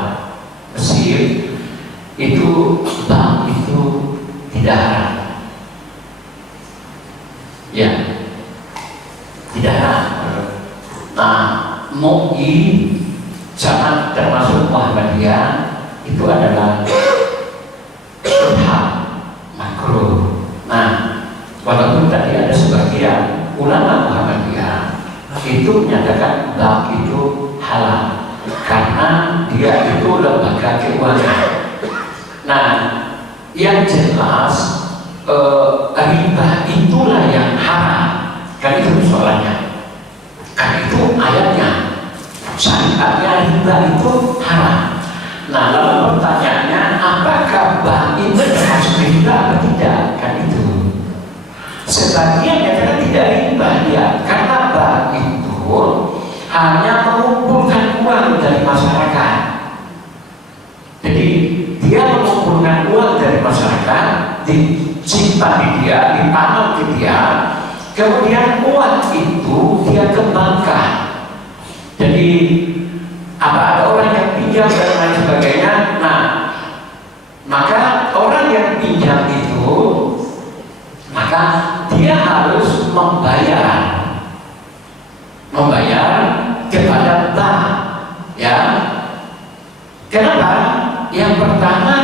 Mesir itu bank itu tidak haram. Ya, tidak haram. Nah, MUI zaman termasuk Muhammadiyah itu adalah makruh. Nah, walaupun tadi ada sebagian ulama Muhammadiyah itu menyatakan bank itu halal karena dia itu lembaga keuangan. Nah, yang jelas riba itulah yang haram. Kan itu soalnya. Kan itu ayatnya. Syariatnya riba itu haram. Nah, lalu pertanyaannya, apakah bank itu termasuk riba atau tidak? Kan itu. Sebagian yang tidak riba ya, karena bank itu hanya mengumpulkan uang dari masyarakat. Jadi dia mengumpulkan uang dari masyarakat, disimpan di dia, ditanam ke dia, kemudian uang itu dia kembangkan. Jadi ada orang yang pinjam dan lain sebagainya. Nah, maka orang yang pinjam itu, maka dia harus membayar kepada bank, ya. Kenapa? Yang pertama,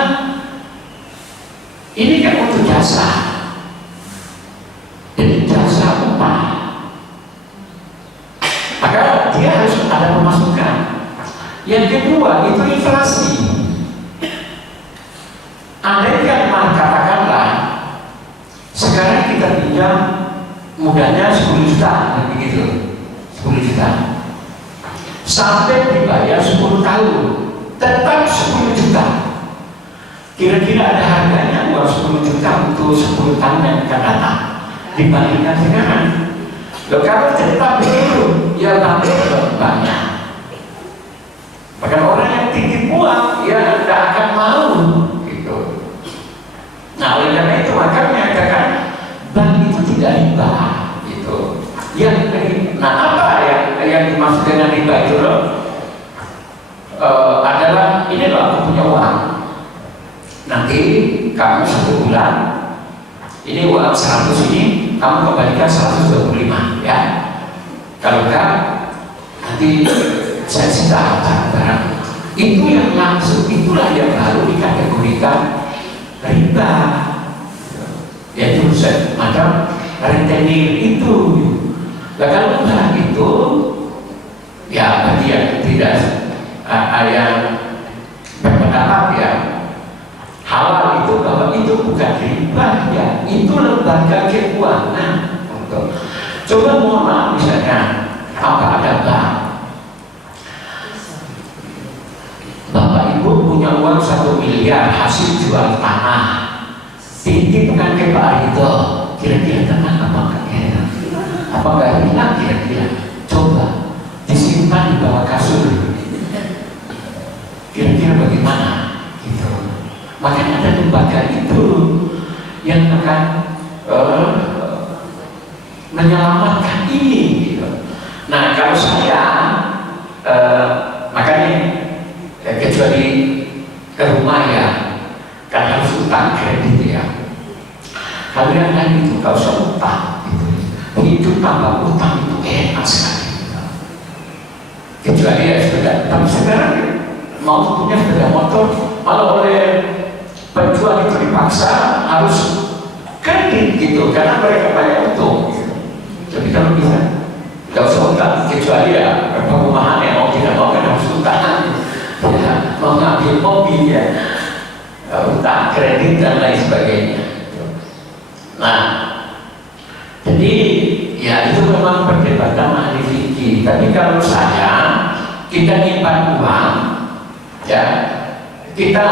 ini kan untuk jasa, jadi jasa upah, maka dia harus ada pemasukan. Yang kedua itu inflasi. Andaikan katakanlah sekarang kita pinjam mudahnya 10 juta, begitu, 10 juta, sampai dibayar 10 tahun, tetap 10 juta. Kira-kira ada harganya uang 10 juta untuk 10 tahun yang akan datang dibandingkan sekarang. Loh, kalau tetap begitu, ya banyak. Bahkan orang yang titip uang, ya tidak akan mau, gitu. nanti kamu 1 bulan ini uang 100 ini kamu kembalikan 125 ya. Kalau enggak nanti saya sita harta barang. Itu yang langsung, itulah yang baru dikategorikan riba. Yaitu macam rentenir itu. Nah kalau barang itu ya bagi yang tidak yang berpendapat ya halal itu bahwa itu bukan riba ya, itu lembaga keuangan. Coba mohon maaf misalnya apa ada bank, Bapak Ibu punya uang 1 miliar hasil jual tanah, titipkan ke Pak Ridho, kira-kira tenang apa enggak? Apa enggak hilang kira-kira? Coba disimpan di bawah kasur, kira-kira bagaimana? Gitu. Makanya ada lembaga itu yang akan menyelamatkan ini. Gitu. Nah kalau saya makanya kecuali ke rumah ya kan harus utang kredit ya. Kalau yang lain itu kalau usah utang gitu. Hidup tanpa utang itu enak sekali. Kecuali ya sepeda. Tapi sekarang mau punya sepeda motor malah oleh penjual itu dipaksa harus kredit gitu karena mereka banyak untung. Gitu. Jadi kalau bisa nggak usah utang kecuali ya perumahan yang mau tidak mau kan harus utang. Ya, mau ngambil mobil ya utang kredit dan lain sebagainya. Nah, jadi ya itu memang perdebatan ahli fikih. Tapi kalau saya kita nyimpan uang ya kita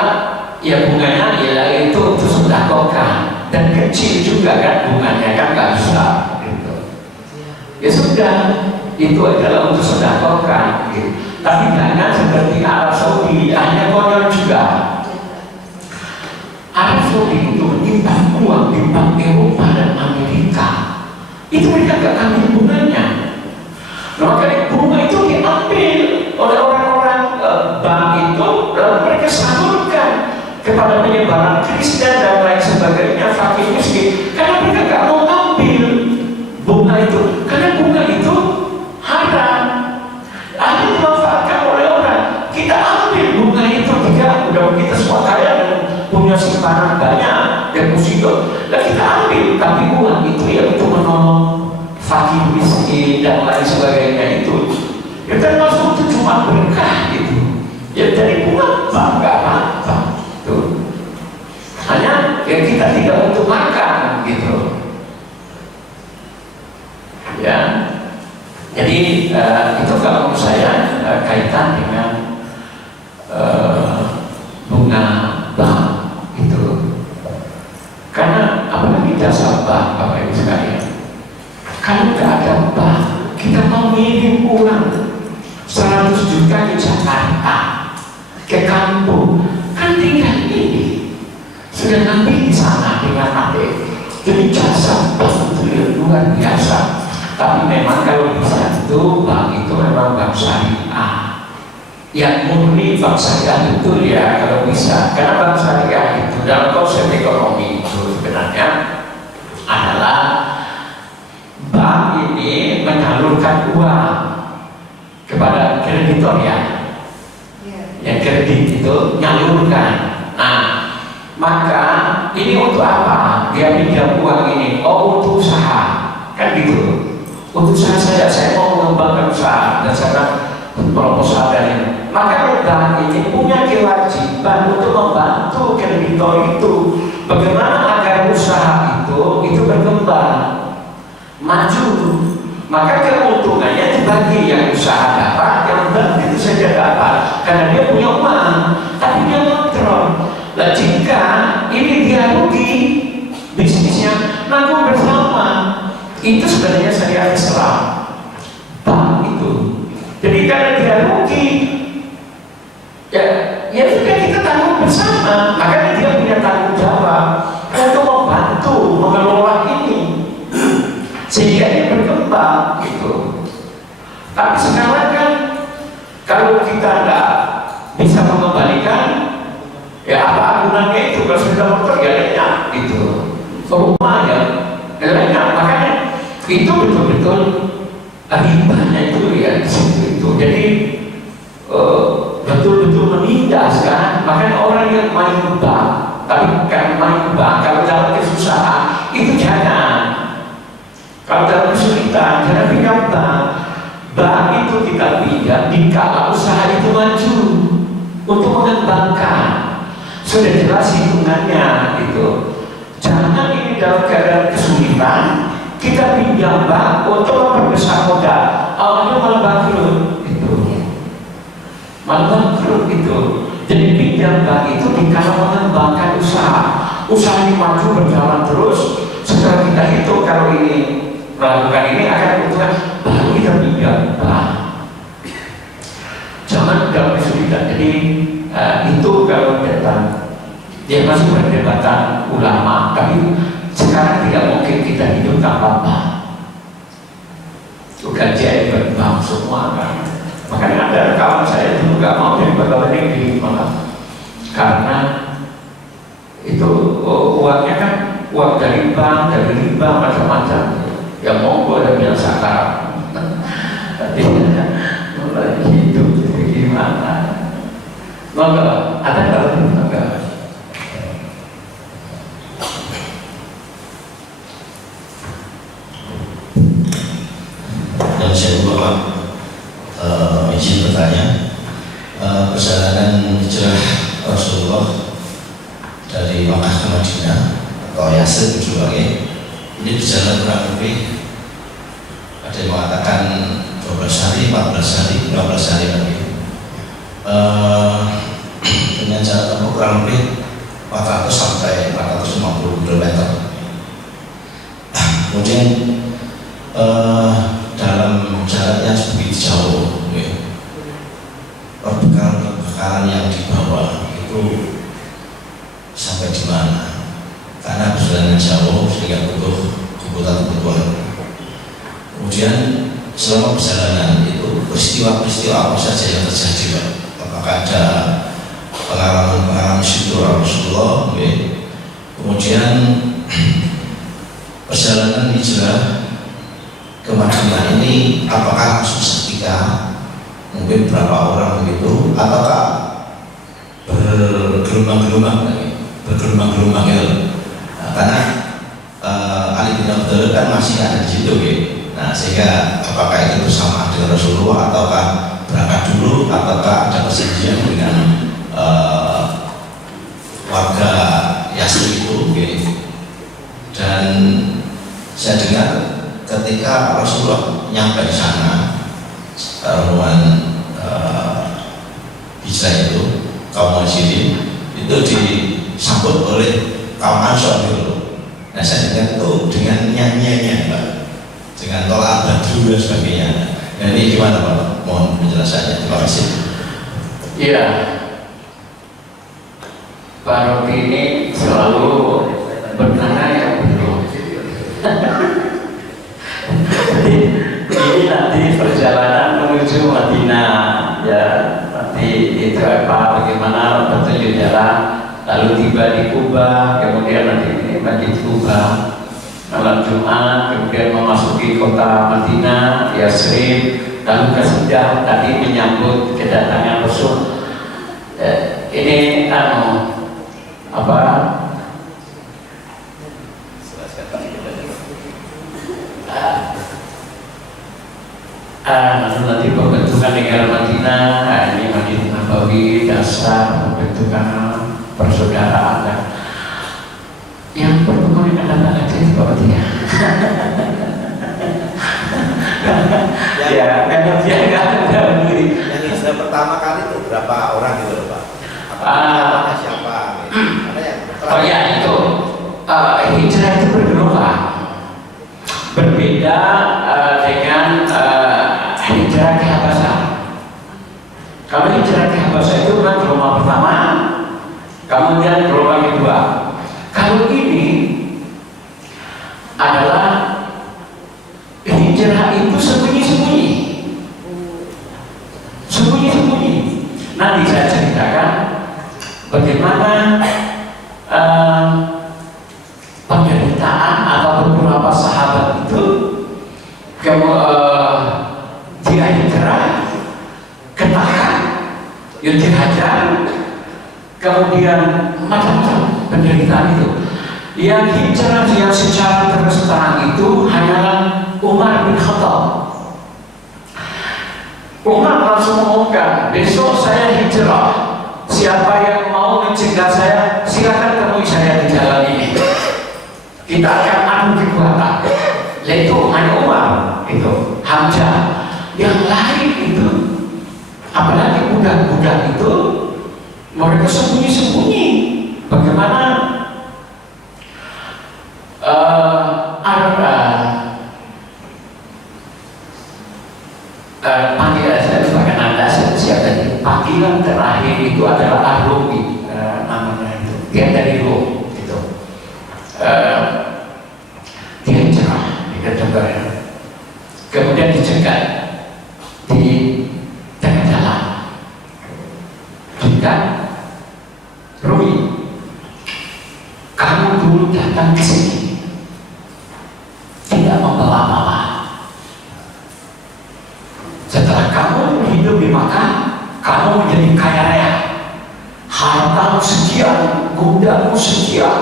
ya bunganya ya itu untuk sedekahkan dan kecil juga kan bunganya kan nggak besar gitu. Ya sudah itu adalah untuk sedekahkan gitu. Tapi jangan seperti Arab Saudi hanya konyol juga. Arab Saudi itu menyimpan uang di bank Eropa dan Amerika. Itu mereka nggak ambil bunganya. Nah, makanya bunga itu diambil oleh orang-orang bank itu lalu mereka salurkan kepada penyebaran Kristen dan lain sebagainya, fakir miskin. Karena mereka nggak mau ambil bunga itu, karena bunga itu haram. Ada dimanfaatkan oleh orang. Kita ambil bunga itu tidak udah kita semua kaya dan punya simpanan banyak deposito. Dan kita ambil, tapi uang itu ya untuk menolong fakir miskin dan lain sebagainya itu. Ya termasuk itu cuma berkah gitu. Ya dari bunga bangga apa tuh. Hanya ya kita tidak untuk makan gitu. Ya. Jadi itu kalau menurut saya kaitan dengan bunga bank itu. Karena apalagi jasa bank Bapak Ibu sekalian. Kalau nggak ada bank, kita mau ngirim uang 100 juta ke Jakarta, ke kampung, kan tinggal ini sudah nanti di sana dengan ATM. Jadi jasa bank itu luar biasa. Tapi memang kalau bisa itu bank itu memang bank syariah yang murni bank syariah betul ya kalau bisa. Karena bank syariah itu dalam konsep ekonomi itu sebenarnya adalah bank ini menyalurkan uang kepada kreditor ya. Yang kredit itu nyalurkan. Nah, maka ini untuk apa? Dia pinjam uang ini untuk usaha kan gitu. Untuk saya mau mengembangkan usaha dan saya proposal dari ini. Maka bank ini punya kewajiban untuk membantu kreditor itu bagaimana agar usaha itu berkembang, maju. Maka keuntungannya dibagi, yang usaha dapat, yang bank itu saja dapat karena dia punya uang, tapi dia kontrol. Nah, jika ini dia rugi bisnisnya, nanggung bersama. Itu sebenarnya syariat Islam bank itu. Jadi karena dia rugi ya sudah kita tanggung bersama. Makanya dia punya tanggung jawab untuk membantu mengelola ini sehingga dia berkembang gitu. Tapi sekarang kan kalau kita nggak bisa mengembalikan ya apa gunanya itu kalau kalau sepeda motor ya lenyap gitu, rumah ya lenyap. Makanya itu betul-betul ribanya itu ya di situ itu. Jadi betul-betul menindas kan. Makanya orang yang main bank, tapi kan main bank kalau dalam kesusahan itu jangan. Kalau dalam kesulitan jangan pinjam bank. Bank itu kita pinjam di kala usaha itu maju untuk mengembangkan. Sudah jelas hitungannya gitu. Jangan ini dalam keadaan kesulitan kita pinjam bank untuk memperbesar modal. Awalnya malah bangkrut gitu. Malah bangkrut gitu. Jadi pinjam bank itu di kala mengembangkan usaha. Usaha ini maju berjalan terus. Setelah kita hitung kalau ini melakukan ini akan keuntungan, baru kita pinjam bank. Jangan dalam kesulitan. Jadi itu kalau datang dia masih perdebatan ulama, tapi sekarang tidak mungkin kita hidup tanpa bank. Sudah jadi bank semua kan. Makanya ada kawan saya dulu gak mau jadi pegawai negeri malah karena itu uangnya kan uang dari bank, dari riba macam-macam. Ya monggo ada yang sakar. Tapi mulai hidup jadi gimana? Monggo, ada kalau enggak? Dan saya Bapak izin bertanya, perjalanan hijrah Rasulullah dari Makkah ke Madinah atau Yasrib juga ini berjalan kurang lebih, ada yang mengatakan 12 hari, 14 hari, 15 hari lagi, dengan jarak tempuh kurang lebih 400 sampai 450 km. Kemudian dalam jaraknya begitu jauh, perbekalan yang dibawa itu sampai di mana? Karena perjalanan jauh sehingga butuh kebutuhan. Kemudian selama perjalanan itu peristiwa-peristiwa apa saja yang terjadi, Pak? Apakah ada pengalaman syukur Rasulullah? Kemudian perjalanan hijrah ke Madinah ini apakah langsung seketika, mungkin berapa orang begitu, ataukah bergelombang-gelombang gitu? Karena Ali bin Abi Thalib kan masih ada di situ, nah sehingga apakah itu bersamaan dengan Rasulullah ataukah berangkat dulu, ataukah ada perjanjian dengan warga Yasrib itu, dan saya dengar ketika Rasulullah nyampe di sana rombongan hijrah itu kaum Muhajirin itu disambut oleh kaum Ansor dulu. Nah saya dengar itu dengan nyanyiannya, Pak, dengan tolak badru dan sebagainya. Nah ini gimana, Pak? Mohon penjelasannya. Terima kasih. Iya, Pak Robi ini selalu bertanya yang belum. Jadi ini nanti perjalanan menuju Madinah, ya nanti itu apa, bagaimana petunjuk jalan. Lalu tiba di Kuba, kemudian nanti di Kuba malam Jumat, kemudian memasuki kota Madinah, Yasrib, lalu kesudah tadi menyambut kedatangan Rasul. Ini lalu nanti pembentukan negara Madinah, ini Madinah Nabawi, dasar pembentukan persaudaraan dan yang pertemuan yang ada aja di bawah dia. Ya, memang dia nggak ada begini. Yang hijrah pertama kali itu berapa orang gitu, Pak? Apakah siapa? Ada yang oh ya itu hijrah itu bergelombang, berbeda dengan hijrah ke Habasah. Kalau hijrah ke Habasah itu kan gelombang pertama, kemudian gelombang kedua. Kalau ini adalah hijrah itu sembunyi-sembunyi. Nanti saya ceritakan bagaimana penderitaan itu. Yang hijrah yang secara terus terang itu hanyalah Umar bin Khattab. Umar langsung mengumumkan, besok saya hijrah. Siapa yang mau mencegah saya, silakan temui saya di jalan ini. Kita akan adu kekuatan. Itu hanya Umar, itu Hamzah. Yang lain itu, apalagi budak-budak itu, mereka sembunyi-sembunyi. Bagaimana panggilan saya sebagai Anda siapa tadi? Panggilan terakhir itu adalah Ar-Rumi, namanya itu. Dia dari Rom, itu. Dia cerah, dia coba ya. Kemudian dicegat di tengah jalan. Cegat, Rumi, kamu dulu datang ke sini tidak membawa apa-apa. Setelah kamu hidup di Makkah, kamu menjadi kaya raya, hartamu sekian, kudamu sekian,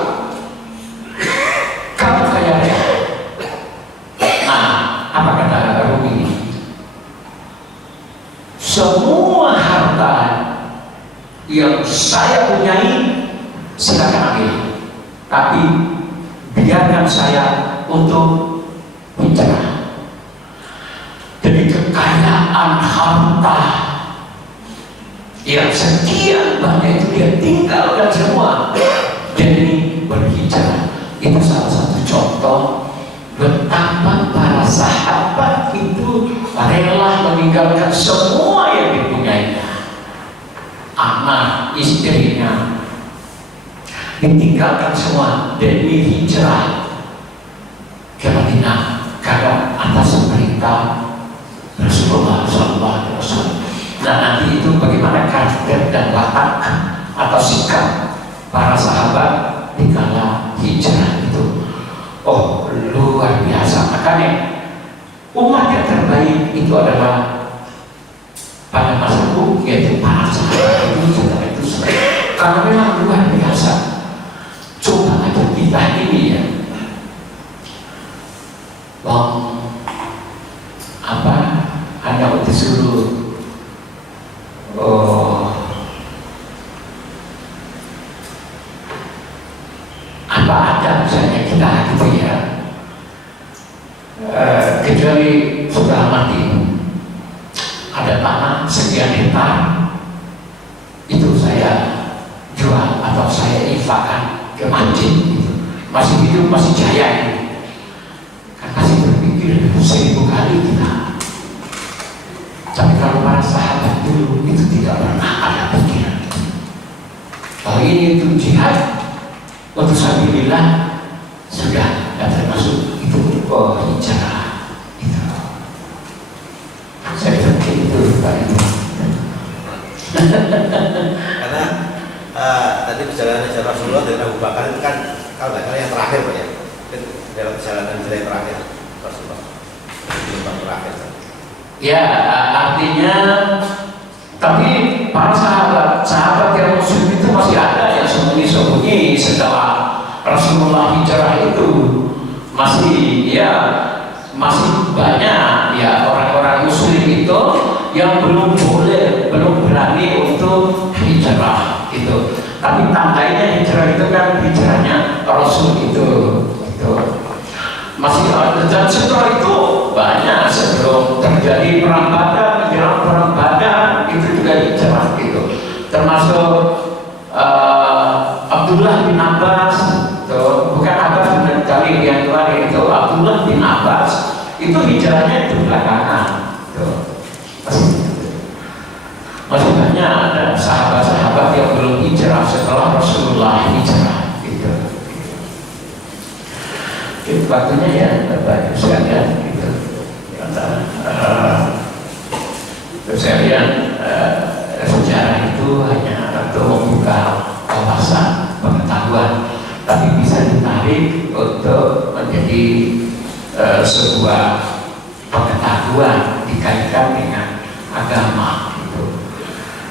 kamu kaya raya. Nah, apa kata Rumi? Semua harta yang saya punyai silakan ambil, tapi biarkan saya untuk hijrah. Jadi kekayaan harta yang sekian banyak itu dia tinggalkan semua demi berhijrah. Itu salah satu contoh betapa para sahabat itu rela meninggalkan semua yang dipunyainya, anak, istrinya, ditinggalkan semua demi hijrah ke Madinah karena atas perintah Rasulullah SAW. Nah, nanti itu bagaimana karakter dan watak atau sikap para sahabat di kala hijrah itu. Oh, luar biasa. Makanya umat yang terbaik itu adalah pada masa itu, yaitu para sahabat itu setelah itu karena memang luar biasa. Coba aja kita ini ya, Anda disuruh apa ada misalnya kita gitu ya, kecuali sudah mati ada tanah sekian hektar itu saya jual atau saya infakkan ke masjid gitu. Masih hidup, masih jaya gitu. Kan masih berpikir 1000 kali kita. Tapi kalau para sahabat dulu itu tidak pernah ada pikiran. Kalau ini itu jihad untuk sabilillah sudah tidak termasuk itu hijrah itu. Saya pikir itu Pak itu. Karena tadi perjalanan Rasulullah dari Abu Bakar itu kan kalau nggak salah yang terakhir Pak ya, dalam perjalanan yang terakhir Rasulullah yang terakhir. Ya, artinya tapi para sahabat yang muslim itu masih ada yang sembunyi-sembunyi setelah Rasulullah hijrah itu masih banyak ya orang-orang muslim itu yang belum berani untuk hijrah itu. Tapi tandanya hijrah itu kan hijrahnya Rasul itu. Masih ada, dan setelah itu banyak sebelum terjadi perang Badar, menjelang perang Badar itu juga hijrah gitu. Termasuk Abdullah bin Abbas, bukan Abbas bin Talib yang kemarin itu, Abdullah bin Abbas itu hijrahnya itu belakangan. Masih banyak ada sahabat-sahabat yang belum hijrah setelah Rasulullah hijrah gitu. Itu waktunya ya banyak sekalian gitu. Sekalian sejarah itu hanya untuk membuka wawasan pengetahuan, tapi bisa ditarik untuk menjadi sebuah pengetahuan dikaitkan dengan agama gitu.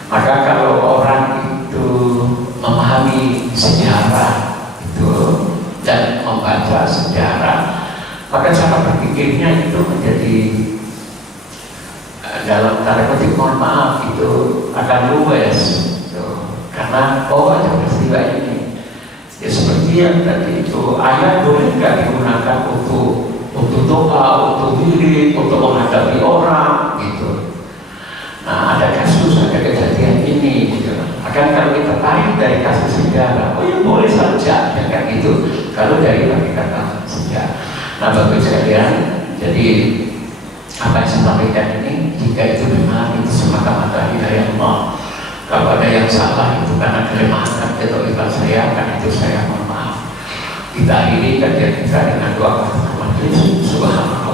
Maka kalau orang itu memahami sejarah membaca sejarah, maka cara berpikirnya itu menjadi dalam tanda kutip mohon maaf itu akan luwes gitu. Karena ada peristiwa ini ya, seperti yang tadi itu ayat boleh nggak digunakan untuk doa, untuk diri, untuk menghadapi orang gitu. Nah ada kasus, ada kejadian ini gitu. Akan kalau kita tarik dari kasus sejarah, oh ya boleh saja ya kan gitu. Kalau dari kata sejarah, nah bagus sekalian, jadi apa yang saya sampaikan ini, jika itu benar itu semata-mata hidayah Allah. Kalau ada yang salah itu karena kelemahan atau ibadah saya, karena itu saya mohon maaf. Kita akhiri kajian kita dengan doa kepada Allah Subhanahu